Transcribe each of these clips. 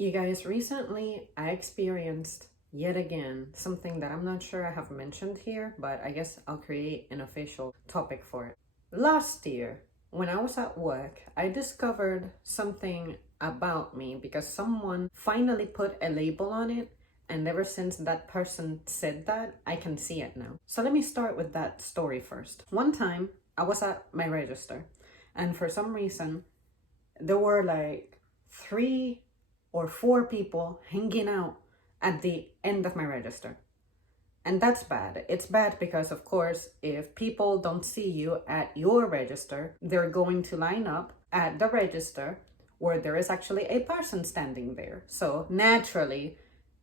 You guys, recently I experienced yet again something that I'm not sure I have mentioned here, but I guess I'll create an official topic for it. Last year, when I was at work, I discovered something about me because someone finally put a label on it, and ever since that person said that, I can see it now. So let me start with that story first. One time, I was at my register, and for some reason, there were like 3 or 4 people hanging out at the end of my register. And that's bad. It's bad because, of course, if people don't see you at your register, they're going to line up at the register where there is actually a person standing there. So naturally,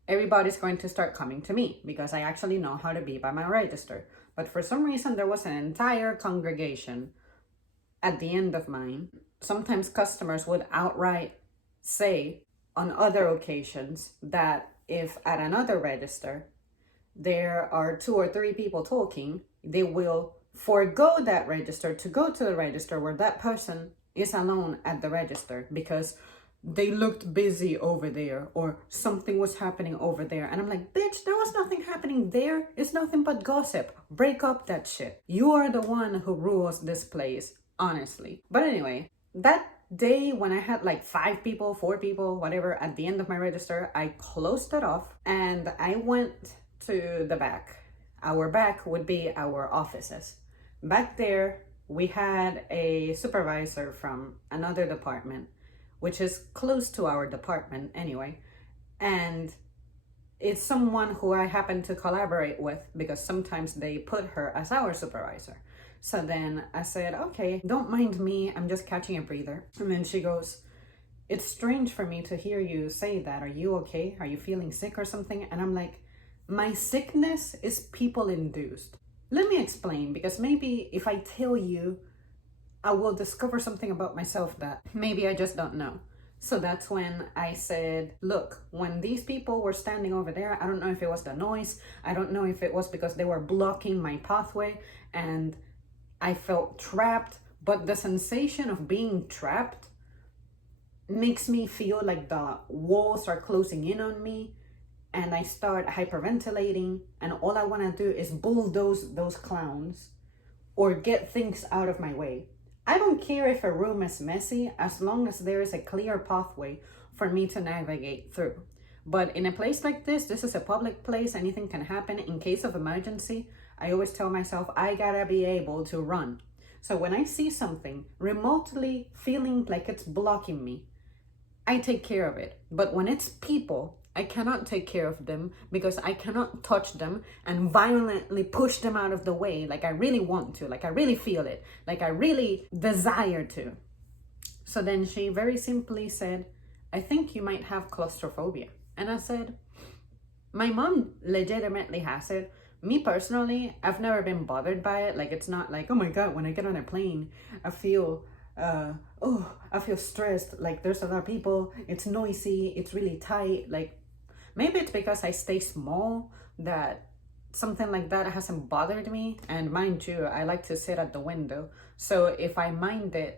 everybody's going to start coming to me because I actually know how to be by my register. But for some reason, there was an entire congregation at the end of mine. Sometimes customers would outright say on other occasions that if at another register there are 2 or 3 people talking, they will forego that register to go to the register where that person is alone at the register because they looked busy over there or something was happening over there. And I'm like, bitch, there was nothing happening there. It's nothing but gossip. Break up that shit. You are the one who rules this place, honestly. But anyway, that day when I had like 5 people, 4 people, whatever, at the end of my register, I closed it off and I went to the back. Our back would be our offices. Back there, we had a supervisor from another department, which is close to our department anyway. And it's someone who I happen to collaborate with because sometimes they put her as our supervisor. So then I said, okay, don't mind me, I'm just catching a breather. And then she goes, it's strange for me to hear you say that. Are you okay? Are you feeling sick or something? And I'm like, my sickness is people induced. Let me explain, because maybe if I tell you, I will discover something about myself that maybe I just don't know. So that's when I said, look, when these people were standing over there, I don't know if it was the noise. I don't know if it was because they were blocking my pathway and I felt trapped, but the sensation of being trapped makes me feel like the walls are closing in on me and I start hyperventilating, and all I want to do is bulldoze those clowns or get things out of my way. I don't care if a room is messy as long as there is a clear pathway for me to navigate through. But in a place like this is a public place, anything can happen. In case of emergency, I always tell myself I gotta be able to run. So when I see something remotely feeling like it's blocking me, I take care of it. But when it's people, I cannot take care of them because I cannot touch them and violently push them out of the way like I really want to, like I really feel it, like I really desire to. So then she very simply said, I think you might have claustrophobia. And I said, my mom legitimately has it. Me personally, I've never been bothered by it. Like, it's not like, oh my God, when I get on a plane, I feel stressed. Like, there's a lot of people, it's noisy, it's really tight. Like, maybe it's because I stay small that something like that hasn't bothered me. And mind you, I like to sit at the window. So if I minded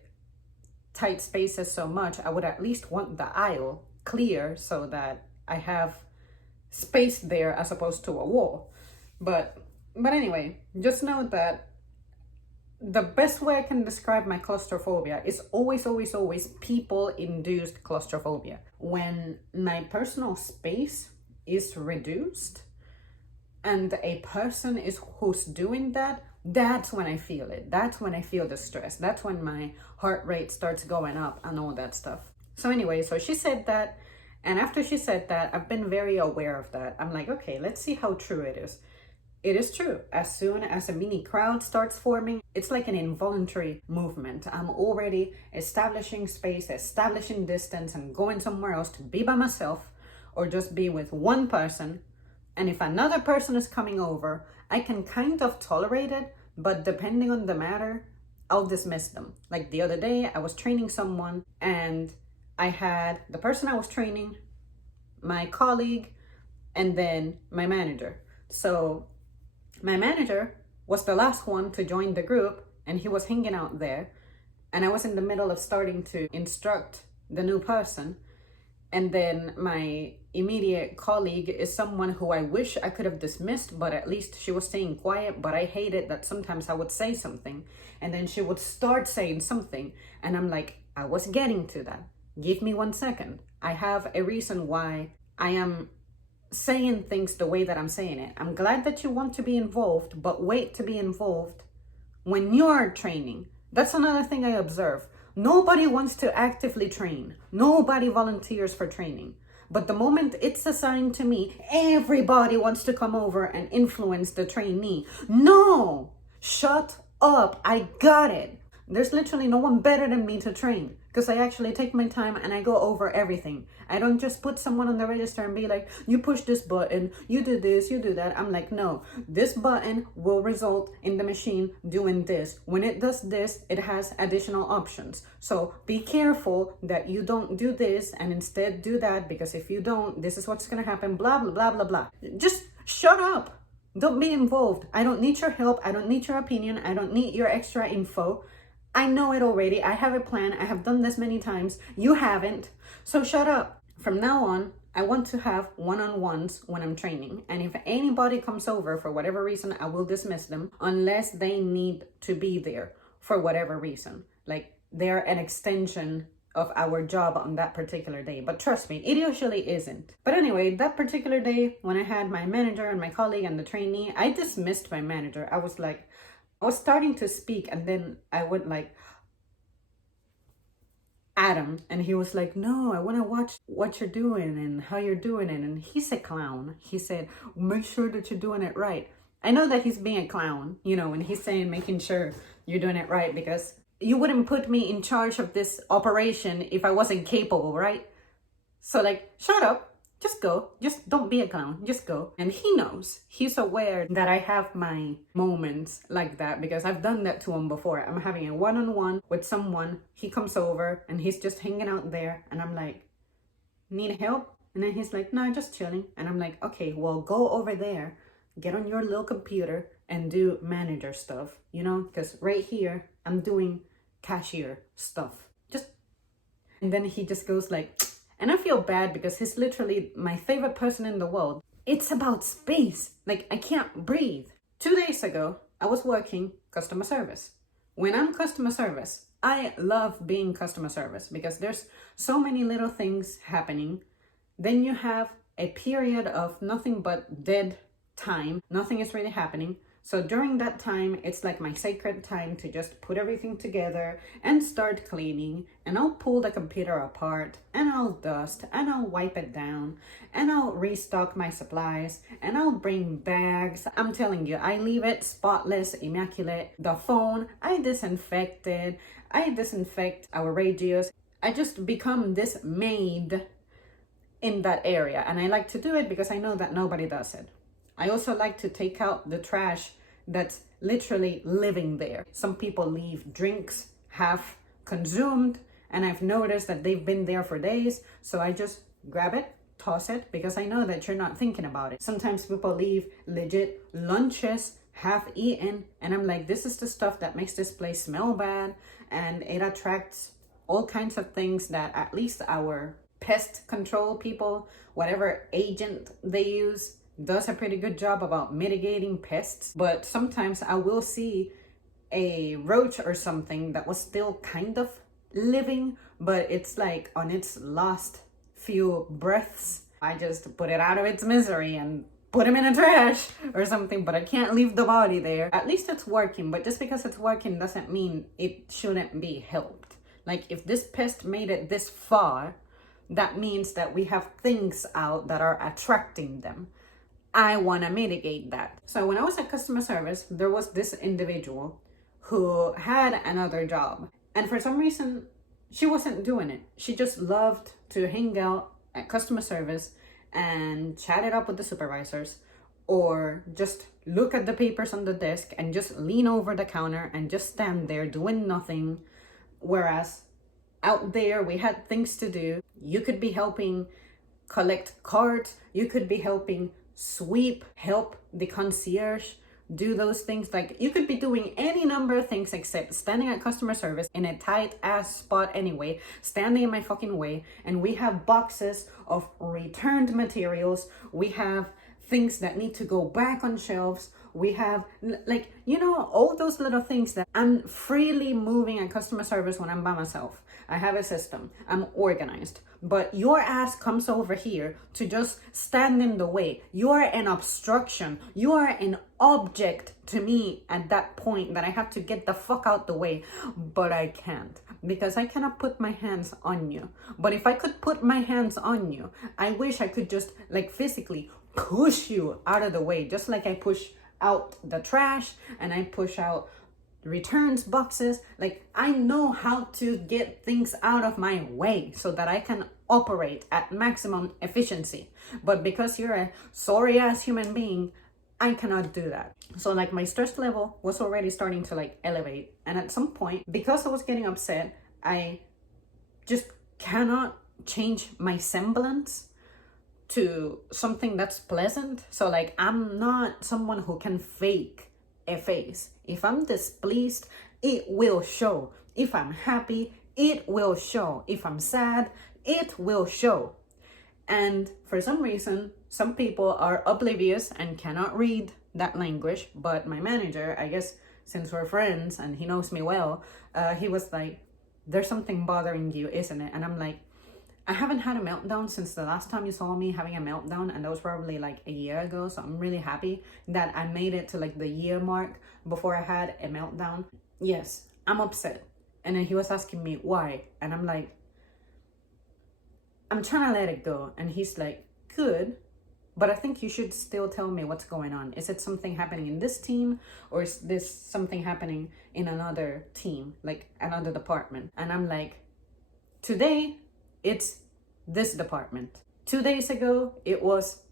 tight spaces so much, I would at least want the aisle clear so that I have space there as opposed to a wall. But anyway, just know that the best way I can describe my claustrophobia is always people-induced claustrophobia. When my personal space is reduced and a person is who's doing that, that's when I feel it. That's when I feel the stress. That's when my heart rate starts going up and all that stuff. So anyway, so she said that. And after she said that, I've been very aware of that. I'm like, okay, let's see how true it is. It is true. As soon as a mini crowd starts forming, it's like an involuntary movement. I'm already establishing space, establishing distance, and going somewhere else to be by myself or just be with one person. And if another person is coming over, I can kind of tolerate it, but depending on the matter, I'll dismiss them. Like the other day, I was training someone and I had the person I was training, my colleague, and then my manager. So my manager was the last one to join the group and he was hanging out there. And I was in the middle of starting to instruct the new person. And then my immediate colleague is someone who I wish I could have dismissed, but at least she was staying quiet. But I hated that sometimes I would say something and then she would start saying something. And I'm like, I was getting to that. Give me 1 second. I have a reason why I am saying things the way that I'm saying it. I'm glad that you want to be involved, but wait to be involved when you're training. That's another thing I observe. Nobody wants to actively train. Nobody volunteers for training. But the moment it's assigned to me, everybody wants to come over and influence the trainee. No, shut up. I got it. There's literally no one better than me to train because I actually take my time and I go over everything. I don't just put someone on the register and be like, you push this button, you do this, you do that. I'm like, no, this button will result in the machine doing this. When it does this, it has additional options. So be careful that you don't do this and instead do that, because if you don't, this is what's going to happen, blah, blah, blah, blah, blah. Just shut up. Don't be involved. I don't need your help. I don't need your opinion. I don't need your extra info. I know it already. I have a plan. I have done this many times. You haven't. So shut up. From now on, I want to have one-on-ones when I'm training. And if anybody comes over for whatever reason, I will dismiss them unless they need to be there for whatever reason. Like they're an extension of our job on that particular day. But trust me, it usually isn't. But anyway, that particular day when I had my manager and my colleague and the trainee, I dismissed my manager. I was starting to speak and then I went like, Adam, and he was like, no, I want to watch what you're doing and how you're doing it. And he's a clown. He said, make sure that you're doing it right. I know that he's being a clown, and he's saying making sure you're doing it right, because you wouldn't put me in charge of this operation if I wasn't capable, right? So like, shut up. Just go. Just don't be a clown. Just go. And he knows. He's aware that I have my moments like that because I've done that to him before. I'm having a one-on-one with someone. He comes over and he's just hanging out there. And I'm like, need help? And then he's like, no, just chilling. And I'm like, okay, well, go over there. Get on your little computer and do manager stuff, because right here, I'm doing cashier stuff. And then he just goes like, and I feel bad because he's literally my favorite person in the world. It's about space. Like, I can't breathe. 2 days ago, I was working customer service. When I'm customer service, I love being customer service because there's so many little things happening. Then you have a period of nothing but dead time. Nothing is really happening. So during that time, it's like my sacred time to just put everything together and start cleaning. And I'll pull the computer apart and I'll dust and I'll wipe it down and I'll restock my supplies and I'll bring bags. I'm telling you, I leave it spotless, immaculate. The phone, I disinfect our radios. I just become this maid in that area. And I like to do it because I know that nobody does it. I also like to take out the trash that's literally living there. Some people leave drinks half consumed, and I've noticed that they've been there for days. So I just grab it, toss it, because I know that you're not thinking about it. Sometimes people leave legit lunches half eaten, and I'm like, this is the stuff that makes this place smell bad, and it attracts all kinds of things that at least our pest control people, whatever agent they use, does a pretty good job about mitigating pests. But sometimes I will see a roach or something that was still kind of living, but it's like on its last few breaths. I just put it out of its misery and put him in a trash or something, but I can't leave the body there. At least it's working, but just because it's working doesn't mean it shouldn't be helped. Like if this pest made it this far, that means that we have things out that are attracting them. I want to mitigate that. So when I was at customer service, there was this individual who had another job. And for some reason, she wasn't doing it. She just loved to hang out at customer service and chat it up with the supervisors, or just look at the papers on the desk and just lean over the counter and just stand there doing nothing. Whereas out there, we had things to do. You could be helping collect cards. You could be helping sweep, help the concierge do those things. Like, you could be doing any number of things except standing at customer service in a tight ass spot anyway, standing in my fucking way. And we have boxes of returned materials. We have things that need to go back on shelves. We have, like, you know, all those little things that I'm freely moving at customer service when I'm by myself. I have a system. I'm organized. But your ass comes over here to just stand in the way. You are an obstruction. You are an object to me at that point that I have to get the fuck out the way. But I can't, because I cannot put my hands on you. But if I could put my hands on you, I wish I could just, like, physically push you out of the way, just like I push out the trash and I push out returns boxes. Like, I know how to get things out of my way so that I can operate at maximum efficiency. But because you're a sorry ass human being, I cannot do that. So, like, my stress level was already starting to, like, elevate. And at some point, because I was getting upset, I just cannot change my semblance to something that's pleasant. So, like, I'm not someone who can fake a face. If I'm displeased, it will show. If I'm happy, it will show. If I'm sad, it will show. And for some reason, some people are oblivious and cannot read that language. But my manager, I guess since we're friends and he knows me well, he was like, there's something bothering you, isn't it? And I'm like, I haven't had a meltdown since the last time you saw me having a meltdown, and that was probably like a year ago. So I'm really happy that I made it to, like, the year mark before I had a meltdown. Yes, I'm upset. And then he was asking me why, and I'm like, I'm trying to let it go. And he's like, good, but I think you should still tell me what's going on. Is it something happening in this team, or is this something happening in another team, like another department? And I'm like, today it's this department. 2 days ago, it was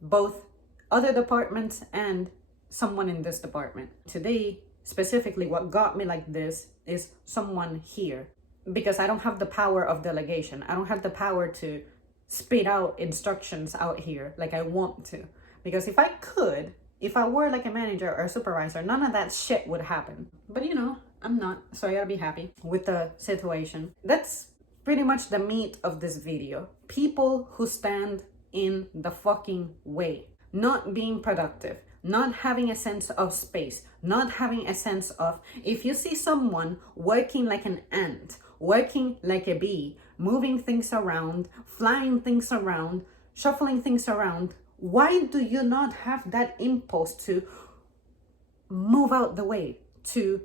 both other departments and someone in this department. Today, specifically, what got me like this is someone here. Because I don't have the power of delegation. I don't have the power to spit out instructions out here like I want to. Because if I could, if I were like a manager or a supervisor, none of that shit would happen. But, you know, I'm not. So I gotta be happy with the situation. That's pretty much the meat of this video. People who stand in the fucking way. Not being productive. Not having a sense of space. Not having a sense of, if you see someone working like an ant, working like a bee, moving things around, flying things around, shuffling things around, why do you not have that impulse to move out the way, to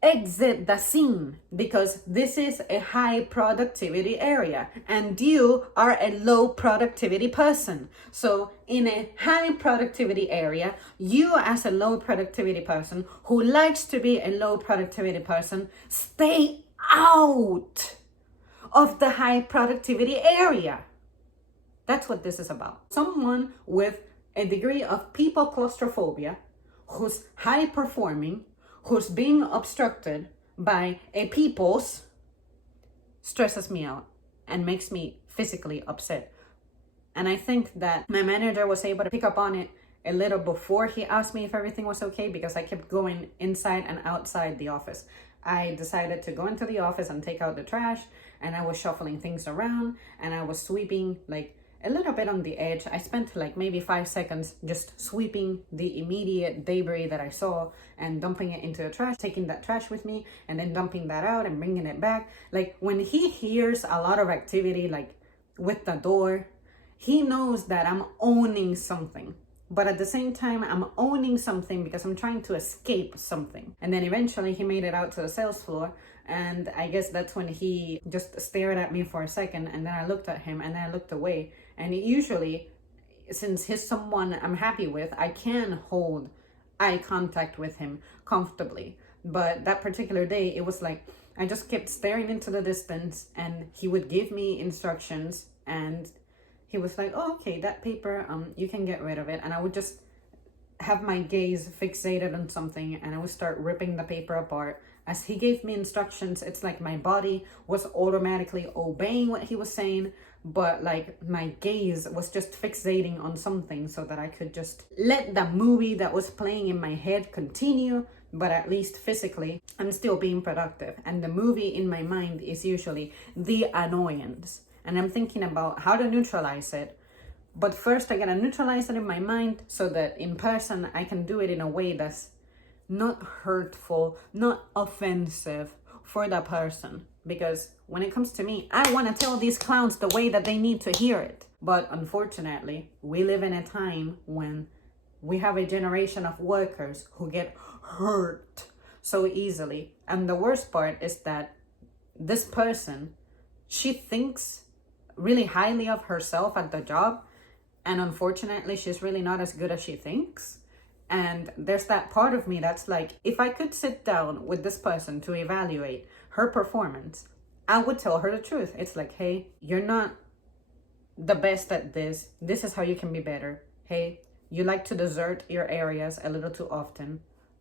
exit the scene? Because this is a high productivity area and you are a low productivity person. So in a high productivity area, you as a low productivity person who likes to be a low productivity person, stay out of the high productivity area. That's what this is about. Someone with a degree of people claustrophobia, who's high performing, who's being obstructed by a people's, stresses me out and makes me physically upset. And I think that my manager was able to pick up on it a little before he asked me if everything was okay, because I kept going inside and outside the office. I decided to go into the office and take out the trash, and I was shuffling things around and I was sweeping like a little bit on the edge. I spent like maybe 5 seconds just sweeping the immediate debris that I saw and dumping it into the trash, taking that trash with me and then dumping that out and bringing it back. Like, when he hears a lot of activity like with the door, he knows that I'm owning something. But at the same time, I'm owning something because I'm trying to escape something. And then eventually he made it out to the sales floor. And I guess that's when he just stared at me for a second. And then I looked at him and then I looked away. And usually, since he's someone I'm happy with, I can hold eye contact with him comfortably. But that particular day, it was like, I just kept staring into the distance and he would give me instructions and he was like, oh, okay, that paper, you can get rid of it. And I would just have my gaze fixated on something and I would start ripping the paper apart. as he gave me instructions, it's like my body was automatically obeying what he was saying, but like my gaze was just fixating on something so that I could just let the movie that was playing in my head continue, but at least physically I'm still being productive. And the movie in my mind is usually the annoyance, and I'm thinking about how to neutralize it. But first I gotta neutralize it in my mind so that in person I can do it in a way that's not hurtful, not offensive for the person. Because when it comes to me, I want to tell these clowns the way that they need to hear it. But unfortunately, we live in a time when we have a generation of workers who get hurt so easily. And the worst part is that this person, she thinks really highly of herself at the job. And unfortunately, she's really not as good as she thinks. And there's that part of me that's like, if I could sit down with this person to evaluate her performance, I would tell her the truth. It's like, hey, you're not the best at this. This is how you can be better. Hey, you like to desert your areas a little too often.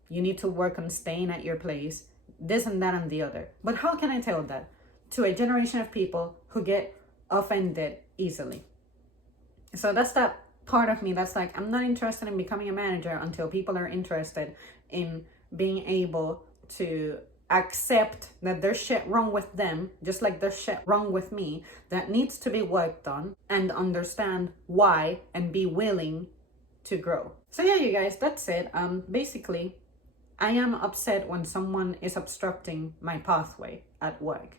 You need to work on staying at your place. This and that and the other. But how can I tell that to a generation of people who get offended easily? So that's that part of me that's like, I'm not interested in becoming a manager until people are interested in being able to accept that there's shit wrong with them, just like there's shit wrong with me that needs to be worked on, and understand why and be willing to grow. So yeah, you guys, that's it. Basically, I am upset when someone is obstructing my pathway at work.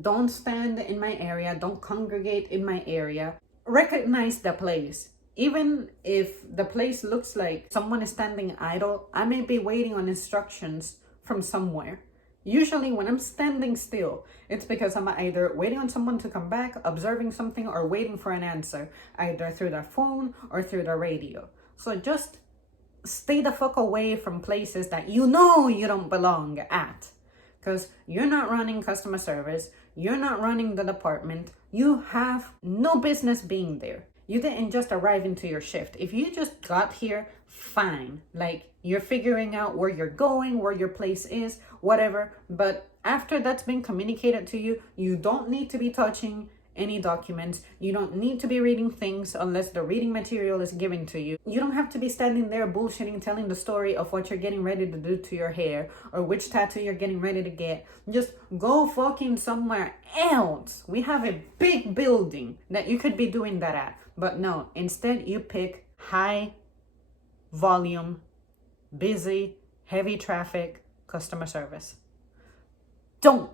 Don't stand in my area, don't congregate in my area. Recognize the place. Even if the place looks like someone is standing idle, I may be waiting on instructions from somewhere. Usually when I'm standing still, it's because I'm either waiting on someone to come back, observing something, or waiting for an answer, either through their phone or through the radio. So just stay the fuck away from places that you know you don't belong at. Because you're not running customer service, you're not running the department, you have no business being there. You didn't just arrive into your shift. If you just got here, fine. Like, you're figuring out where you're going, where your place is, whatever. But after that's been communicated to you, you don't need to be touching any documents. You don't need to be reading things unless the reading material is given to you. You don't have to be standing there bullshitting, telling the story of what you're getting ready to do to your hair or which tattoo you're getting ready to get. Just go fucking somewhere else. We have a big building that you could be doing that at. But no, instead you pick high volume, busy, heavy traffic customer service. Don't.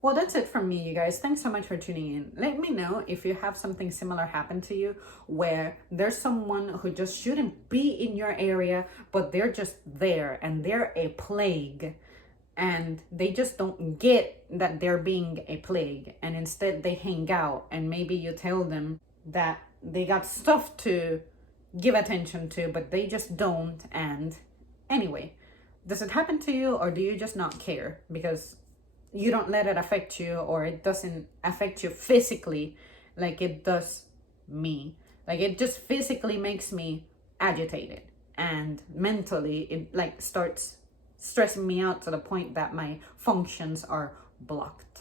Well, that's it from me, you guys. Thanks so much for tuning in. Let me know if you have something similar happen to you where there's someone who just shouldn't be in your area, but they're just there and they're a plague. And they just don't get that they're being a plague. And instead they hang out, and maybe you tell them that they got stuff to give attention to, but they just don't. And anyway, does it happen to you, or do you just not care because you don't let it affect you, or it doesn't affect you physically like it does me? Like, it just physically makes me agitated, and mentally it like starts stressing me out to the point that my functions are blocked.